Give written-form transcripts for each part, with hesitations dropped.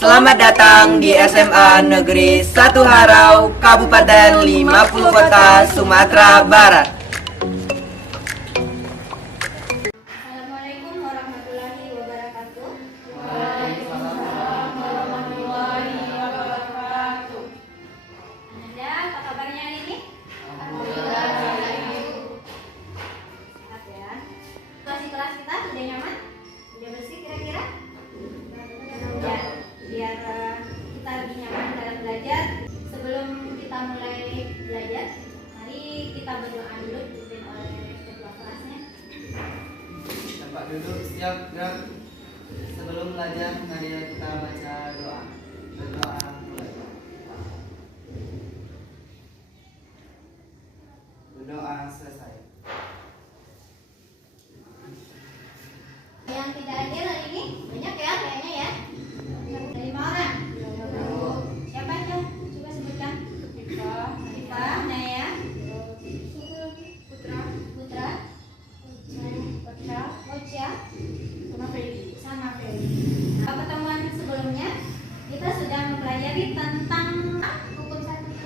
Selamat datang di SMA Negeri 1 Harau, Kabupaten 50 Kota, Sumatera Barat. Assalamualaikum warahmatullahi wabarakatuh. Waalaikumsalam warahmatullahi wabarakatuh. Anda apa kabarnya hari ini? Alhamdulillah baik. Sehat ya. Situasi kelas kita sudah nyaman? Sudah bersih kira-kira? Ya, biar kita lebih nyaman dalam belajar. Sebelum kita mulai belajar, mari kita berdoa dulu dipimpin oleh ketua kelasnya. Tempat duduk siap gerak. Sebelum belajar, mari kita baca doa. Berdoa mulai. Berdoa selesai. Yang tidak hadir hari ini banyak ya kayaknya ya. Dari 5 orang. Siapa aja? Coba sebutkan. Ifa, Naya, Putra, Ocha, sama Feli. Pertemuan sebelumnya kita sudah mempelajari tentang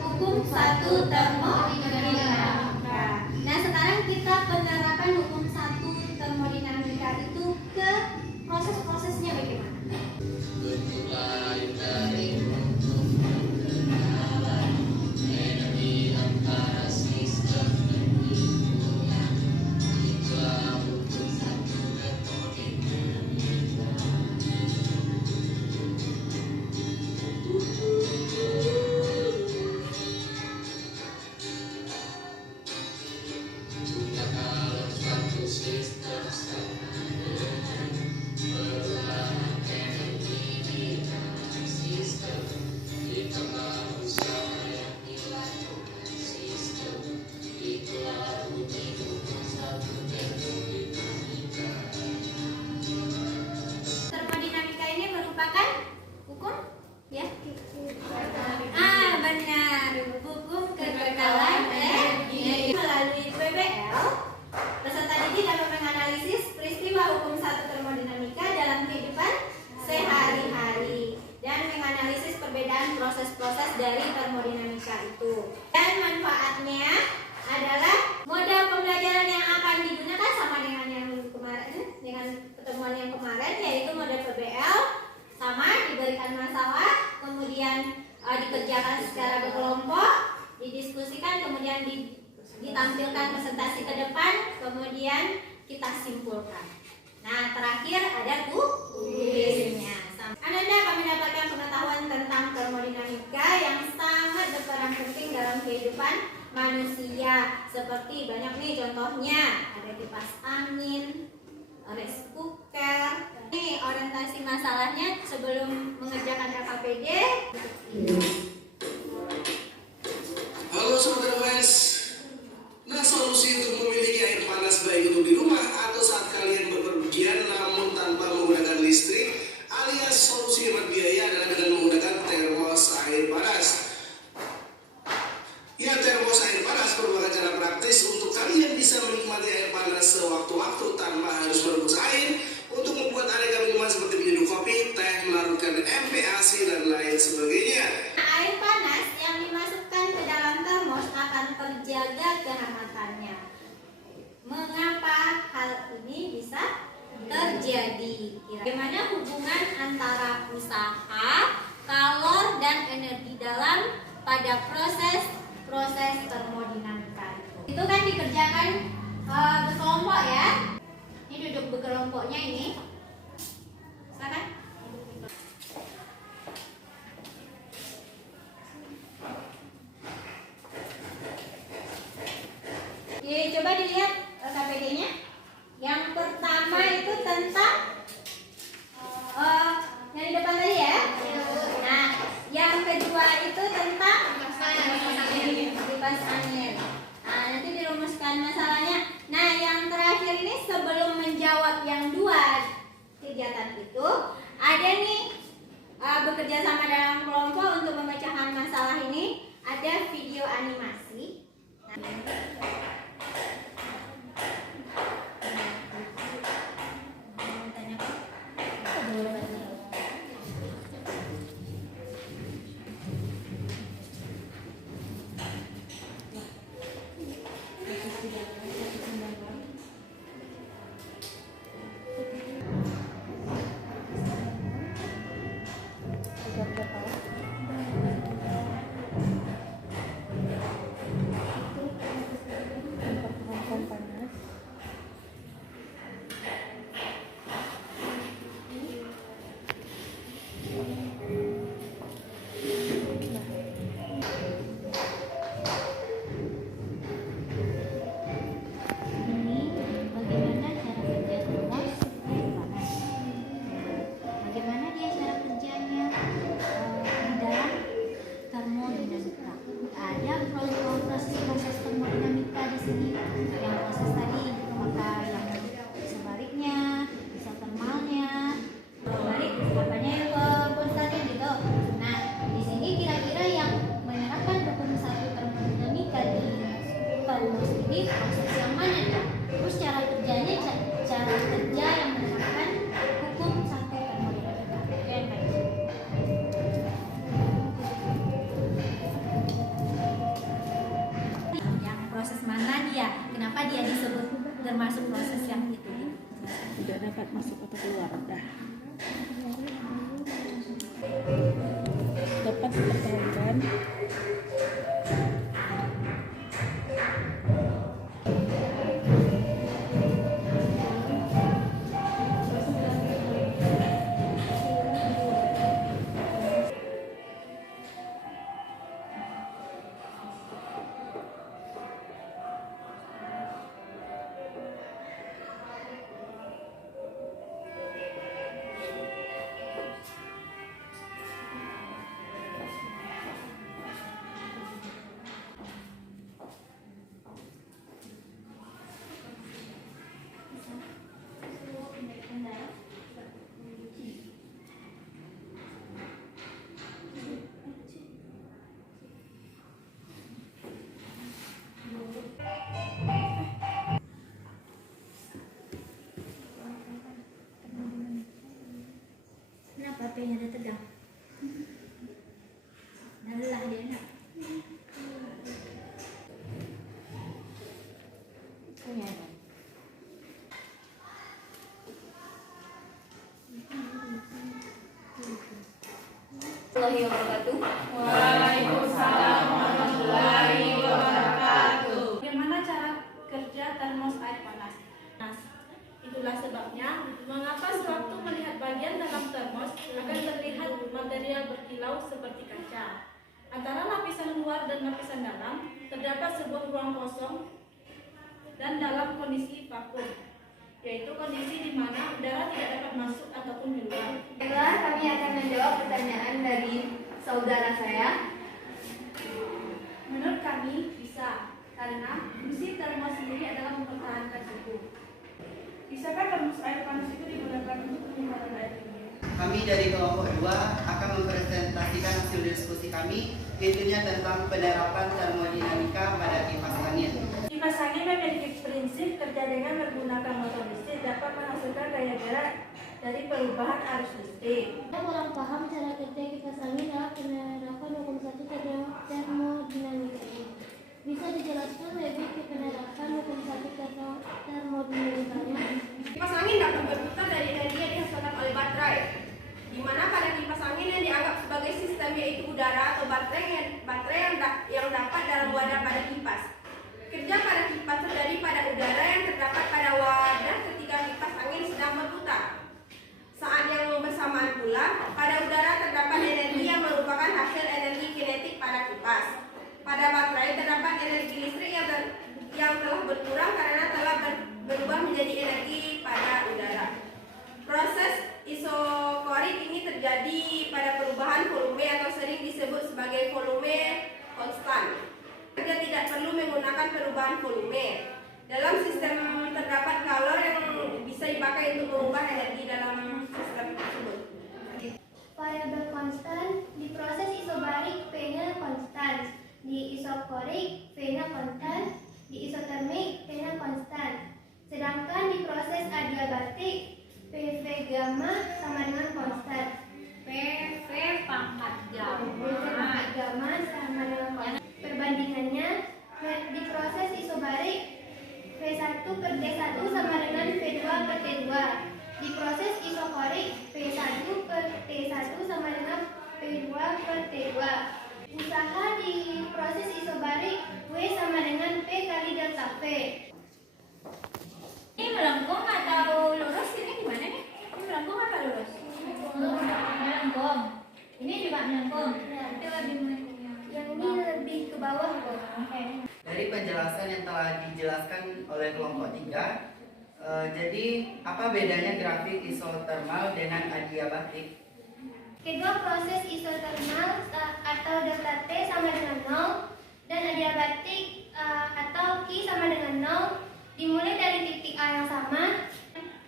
hukum satu termodinamika. Nah, sekarang kita penerapan hukum satu termodinamika itu ke proses-prosesnya bagaimana? Termodinamika ini merupakan hukum ya? Benar, hukum kekekalan energi melalui PBL. Peserta didik dapat menganalisis peristiwa hukum satu termodinamika dalam kehidupan sehari-hari dan menganalisis perbedaan proses-proses dari termodinamika itu. Dan manfaatnya adalah model pembelajaran yang akan digunakan sama dengan yang kemarin, dengan pertemuan yang kemarin, yaitu model PBL, sama diberikan masalah, kemudian dikerjakan secara berkelompok, didiskusikan, kemudian ditampilkan presentasi ke depan, kemudian kita simpulkan. Nah, terakhir ada kuisnya. Anda akan mendapatkan pengetahuan tentang termodinamika yang sangat berperan penting dalam kehidupan manusia. Seperti banyak nih contohnya, ada kipas angin, rice cooker. Ini orientasi masalahnya sebelum mengerjakan KKPD. Halo Sobat Wes. Nah, solusi untuk memiliki air panas baik itu di rumah atau saat kalian bepergian namun tanpa menggunakan listrik, alias solusi hemat biaya adalah dengan menggunakan termos air panas. Ya, termos air panas merupakan cara praktis untuk kalian bisa menikmati air panas sewaktu-waktu tanpa harus merebus air untuk membuat aneka minuman seperti minum kopi, teh, melarutkan MPAC dan lain sebagainya. Air panas yang dimasukkan ke dalam termos akan terjaga kehanggatannya. Mengapa hal ini bisa terjadi? Bagaimana hubungan antara usaha, kalor, dan energi dalam pada proses termodinamika itu kan dikerjakan berkelompok ya. Ini duduk berkelompoknya ini. Silakan. Oke, coba dilihat KPD-nya. Yang pertama itu tentang yang di depan tadi ya. Nah, yang kedua itu tentang kipas angin. Nah, nanti dirumuskan masalahnya. Nah, yang terakhir ini sebelum menjawab yang dua kegiatan itu, ada nih bekerja sama dalam kelompok untuk memecahkan masalah ini. Ada video animasi. tidak dapat masuk atau keluar. Dah. Dapat dipertahankan. Kenapa P-nya ada tegang? Nah, lelah dia nak. Assalamualaikum warahmatullahi wabarakatuh. Bagaimana cara kerja termos air panas? Itulah sebabnya mengapa sewaktu melihat bagian dalam termos akan terlihat material berkilau seperti kaca. Antara lapisan luar dan lapisan dalam terdapat sebuah ruang kosong dan dalam kondisi vakum, yaitu kondisi di mana udara tidak dapat masuk ataupun keluar. Baiklah, kami akan menjawab pertanyaan dari saudara saya. Menurut kami bisa, karena fungsi termos sendiri adalah mempertahankan suhu. Bisakah termos air panas itu digunakan untuk penyimpanan air dingin? Kami dari kelompok 2 akan mempresentasikan hasil diskusi kami, yaitu tentang penerapan termodinamika pada kipas angin. Kipas angin memiliki prinsip kerja dengan menggunakan motor listrik dapat menghasilkan gaya gerak dari perubahan arus listrik. Saya kurang paham cara kerja kipas angin dalam penerapan hukum 1 termodinamika ini. Bisa dijelaskan lebih ke penerapan hukum 1 termodinamikanya? Kipas angin dapat berputar dari energi yang dihasilkan oleh baterai, di mana pada kipas angin yang dianggap sebagai sistem yaitu udara atau baterai yang dapat dalam wadah pada kipas. Kerja pada kipas terjadi pada udara yang terdapat pada wadah ketika kipas angin sedang berputar. Saat yang bersamaan pula, pada udara terdapat energi yang merupakan hasil energi kinetik pada kipas. Pada baterai terdapat energi listrik yang telah berkurang karena telah berubah menjadi energi pada udara. Proses isokorik ini terjadi pada perubahan volume atau sering disebut sebagai volume konstan. Kita tidak perlu menggunakan perubahan volume. Dalam sistem terdapat kalor yang bisa dipakai untuk mengubah energi dalam sistem tersebut. Variabel konstan di proses isobarik P-nya konstan, di isokorik V-nya konstan, di isotermik P-nya konstan. Sedangkan di proses adiabatik PV gamma sama dengan konstan. PV pangkat gamma. PV pangkat gamma sama dengan konstan. Perbandingannya di proses isobarik V1 per T1 sama dengan V2 per T2. Di proses isokorik P1 per T1 sama dengan P2 per T2. Usaha di proses isobarik W sama dengan P kali delta V. Ini melengkung atau lurus? Ini gimana nih? Ini melengkung apa lurus? Melengkung. Ini juga melengkung. Tapi lebih melengkung. Yang ini lebih ke bawah kok. Oke. Dari penjelasan yang telah dijelaskan oleh kelompok 3, jadi apa bedanya grafik isotermal dengan adiabatik? Kedua proses isotermal atau delta T sama dengan 0 dan adiabatik atau Q sama dengan 0 dimulai dari titik A yang sama.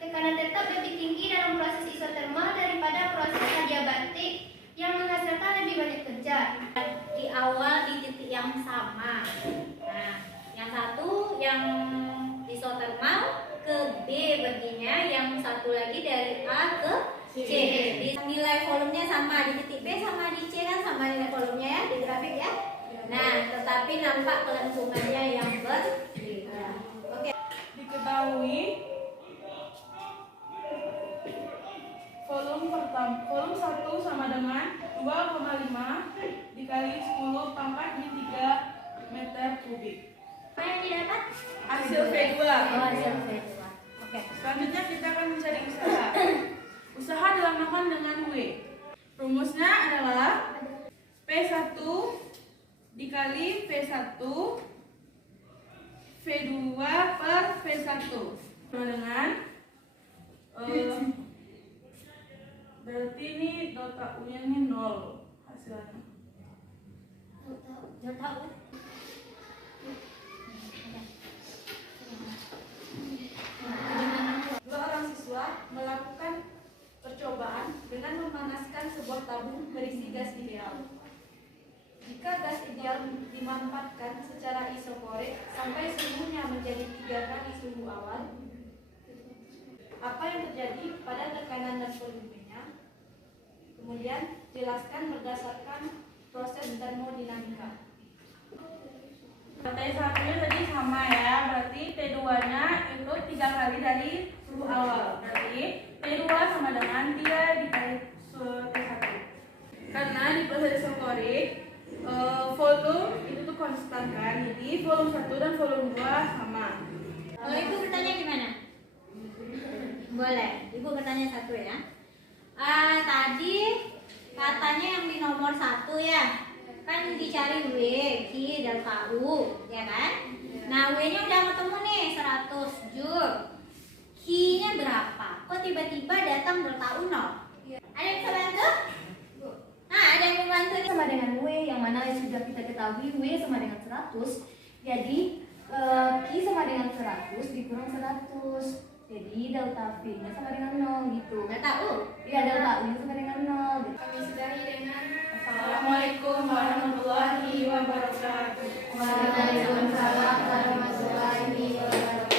Tekanan tetap lebih tinggi dalam proses isotermal daripada proses adiabatik yang menghasilkan lebih banyak kerja. Di awal di titik yang sama. Nah, yang satu yang isotermal ke B berartinya, yang satu lagi dari A ke C. Di nilai volumenya sama di titik B sama di C kan sama nilai volumenya ya di grafik ya. Nah, tetapi nampak kelengkungannya yang berbeda. Oke. Diketahui volume 1 sama dengan 2,5 dikali 10 pangkat min 3 meter kubik. Apa yang didapat? Hasil V2. Oh, hasil V2. Oke. Selanjutnya kita akan mencari usaha. Usaha dinamakan dengan W. Rumusnya adalah P1 dikali V1 V2 per V1 sama dengan berarti ini delta U nya ini 0 hasilnya. Delta U. Dua orang siswa melakukan percobaan dengan memanaskan sebuah tabung berisi gas ideal. Jika gas ideal dimanfaatkan secara isoporik sampai suhunya menjadi 3 kali suhu awal, apa yang terjadi pada tekanan dan volumenya? Kemudian jelaskan berdasarkan proses termodinamika. T1-nya tadi sama ya, berarti T2-nya itu 3 kali dari suhu awal. Berarti T2 sama dengan 3 dikali T1. Karena di proses isoporik, volume itu tuh konstan kan, jadi volume 1 dan volume 2 sama. Ibu bertanya gimana? Boleh, Ibu bertanya satu ya. Tadi katanya yang di nomor 1 ya, kan dicari W, Q, delta U, ya kan? Nah, W-nya udah ketemu nih, 100 Joule. Q-nya berapa? Kok tiba-tiba datang delta U 0? Ada yang bisa bantu? Nah, ada yang mau bantu nih? Sama dengan W, yang mana sudah kita ketahui W sama dengan 100. Jadi Q sama dengan 100 dikurang 100. Jadi delta V-nya sama dengan 0 gitu. Delta U? Iya, delta U-nya sama dengan 0 gitu. Kami sudahi dengan Assalamualaikum warahmatullahi wabarakatuh. Waalaikumsalam warahmatullahi wabarakatuh.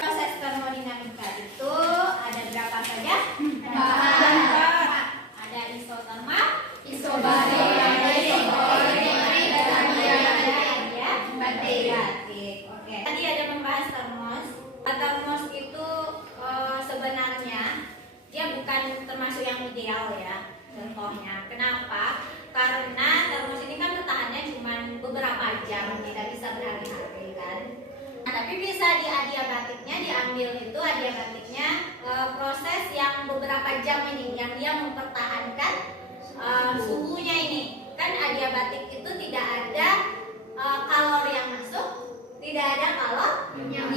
Proses termodinamika itu ada berapa saja? Ada isotermal, Isobarik, adiabatik. Oke. Tadi ada membahas termos. Termos itu sebenarnya dia bukan termasuk yang ideal ya. Contohnya, kenapa? Karena termos ini kan bertahannya cuma beberapa jam, tidak bisa berhari-hari kan. Nah, tapi bisa di adiabatiknya diambil itu adiabatiknya proses yang beberapa jam ini yang dia mempertahankan suhunya ini. Kan adiabatik itu tidak ada kalor yang masuk, tidak ada kalor yang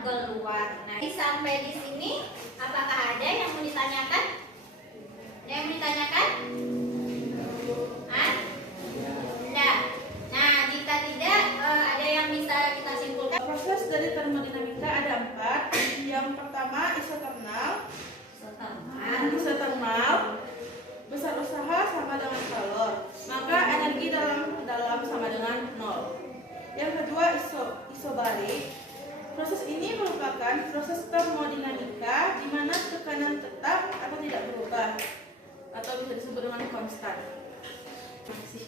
keluar. Nah, sampai di sini apakah ada yang mau ditanyakan? Yang mau ditanyakan? Tidak. Nah, jika tidak ada yang bisa kita simpulkan. Proses dari termodinamika ada 4. Yang pertama isoternal. Isoternal besar usaha sama dengan kalor, maka energi dalam sama dengan 0. Yang kedua isobarik. Proses ini merupakan proses termodinamika di mana tekanan tetap atau tidak berubah atau bisa disebut dengan konstan. Terima kasih.